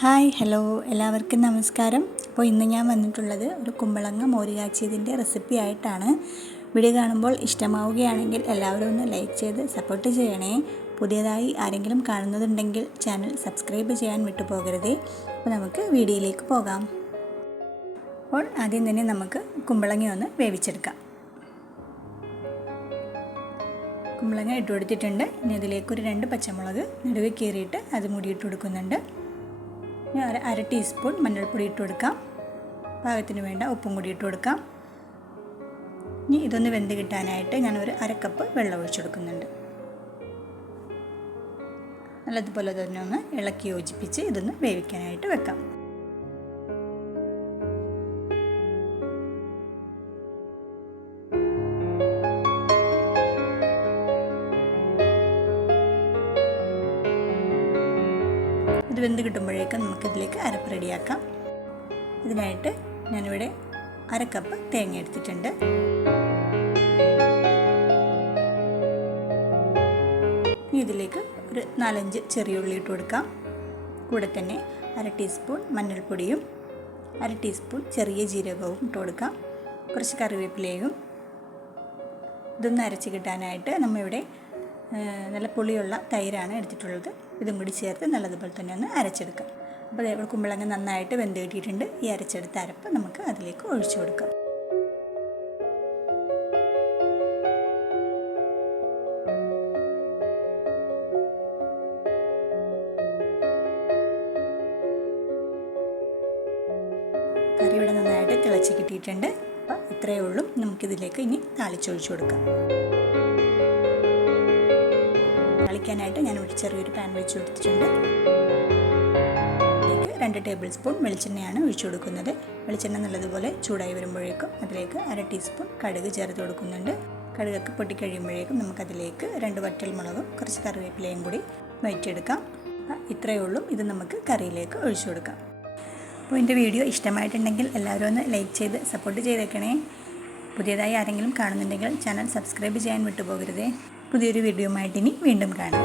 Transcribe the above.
Hi hello. എല്ലാവർക്കും നമസ്കാരം. അപ്പോൾ ഇന്ന് ഞാൻ വന്നിട്ടുള്ളത് ഒരു കുമ്പളങ്ങ മോരുകാച്ചിയതിന്റെ റെസിപ്പി ആയിട്ടാണ്. വീഡിയോ കാണുമ്പോൾ ഇഷ്ടമാവുകയാണെങ്കിൽ എല്ലാവരും ഒന്ന് ലൈക്ക് ചെയ്ത് സപ്പോർട്ട് ചെയ്യണേ. പുതിയതായി ആരെങ്കിലും കാണുന്നതുണ്ടെങ്കിൽ ചാനൽ സബ്സ്ക്രൈബ് ചെയ്യാൻ വിട്ടുപോകരുതേ. അപ്പോൾ നമുക്ക് വീഡിയോയിലേക്ക് പോകാം. അപ്പോൾ ആദ്യം തന്നെ നമുക്ക് കുമ്പളങ്ങ ഒന്ന് വേവിച്ചെടുക്കാം. കുമ്പളങ്ങ ഇട്ട് കൊടുത്തിട്ടുണ്ട്. ഇനി അതിലേക്ക് ഒരു രണ്ട് പച്ചമുളക് നടുവ് കീറിയിട്ട് അത് മുടിയിട്ട് കൊടുക്കുന്നുണ്ട്. ഇനി അര അര ടീസ്പൂൺ മഞ്ഞൾപ്പൊടി ഇട്ട് കൊടുക്കാം. പാകത്തിന് വേണ്ട ഉപ്പും കൂടി ഇട്ട് കൊടുക്കാം. ഇനി ഇതൊന്ന് വെന്ത് കിട്ടാനായിട്ട് ഞാൻ ഒരു അര കപ്പ് വെള്ളം ഒഴിച്ചു കൊടുക്കുന്നുണ്ട്. നല്ലതുപോലെ തന്നെ ഒന്ന് ഇളക്കി യോജിപ്പിച്ച് ഇതൊന്ന് വേവിക്കാനായിട്ട് വെക്കാം. ഇത് വെന്ത് കിട്ടുമ്പോഴേക്കും നമുക്കിതിലേക്ക് അരപ്പ് റെഡിയാക്കാം. ഇതിനായിട്ട് ഞാനിവിടെ അര കപ്പ് തേങ്ങ എടുത്തിട്ടുണ്ട്. ഇതിലേക്ക് ഒരു നാലഞ്ച് ചെറിയ ഉള്ളി ഇട്ട് കൊടുക്കാം. കൂടെ തന്നെ അര ടീസ്പൂൺ മഞ്ഞൾപ്പൊടിയും അര ടീസ്പൂൺ ചെറിയ ജീരകവും ഇട്ട് കൊടുക്കാം. കുറച്ച് കറിവേപ്പിലയും. ഇതൊന്ന് അരച്ച് കിട്ടാനായിട്ട് നമ്മളിവിടെ നല്ല പുളിയുള്ള തൈരാണ് എടുത്തിട്ടുള്ളത്. ഇതും കൂടി ചേർത്ത് നല്ലതുപോലെ തന്നെ ഒന്ന് അരച്ചെടുക്കാം. അപ്പോൾ ഇവിടെ കുമ്പളങ്ങ നന്നായിട്ട് വെന്ത് കിട്ടിയിട്ടുണ്ട് ഈ അരച്ചെടുത്ത അരപ്പ് നമുക്ക് അതിലേക്ക് ഒഴിച്ചു കൊടുക്കാം. കറി ഇവിടെ നന്നായിട്ട് തിളച്ച് കിട്ടിയിട്ടുണ്ട്. അപ്പം ഇത്രയേ ഉള്ളൂ. നമുക്കിതിലേക്ക് ഇനി താളിച്ചൊഴിച്ചു കൊടുക്കാം. താളിക്കാനായിട്ട് ഞാൻ ഒരു ചെറിയൊരു പാൻ വെച്ച് കൊടുത്തിട്ടുണ്ട് രണ്ട് ടേബിൾ സ്പൂൺ വെളിച്ചെണ്ണയാണ് ഒഴിച്ചു കൊടുക്കുന്നത്. വെളിച്ചെണ്ണ നല്ലതുപോലെ ചൂടായി വരുമ്പോഴേക്കും അതിലേക്ക് അര ടീസ്പൂൺ കടുക് ചേർത്ത് കൊടുക്കുന്നുണ്ട്. കടുകൊക്കെ പൊട്ടിക്കഴിയുമ്പോഴേക്കും നമുക്കതിലേക്ക് രണ്ട് വറ്റൽമുളകും കുറച്ച് കറിവേപ്പിലയും കൂടി വയറ്റിയെടുക്കാം. ഇത്രയേ ഉള്ളൂ. ഇത് നമുക്ക് കറിയിലേക്ക് ഒഴിച്ചു കൊടുക്കാം. അപ്പോൾ എന്റെ വീഡിയോ ഇഷ്ടമായിട്ടുണ്ടെങ്കിൽ എല്ലാവരും ഒന്ന് ലൈക്ക് ചെയ്ത് സപ്പോർട്ട് ചെയ്തേക്കണേ. പുതിയതായി ആരെങ്കിലും കാണുന്നുണ്ടെങ്കിൽ ചാനൽ സബ്സ്ക്രൈബ് ചെയ്യാൻ വിട്ടുപോകരുതേ. പുതിയൊരു വീഡിയോയുമായിട്ട് ഇനി വീണ്ടും കാണാം.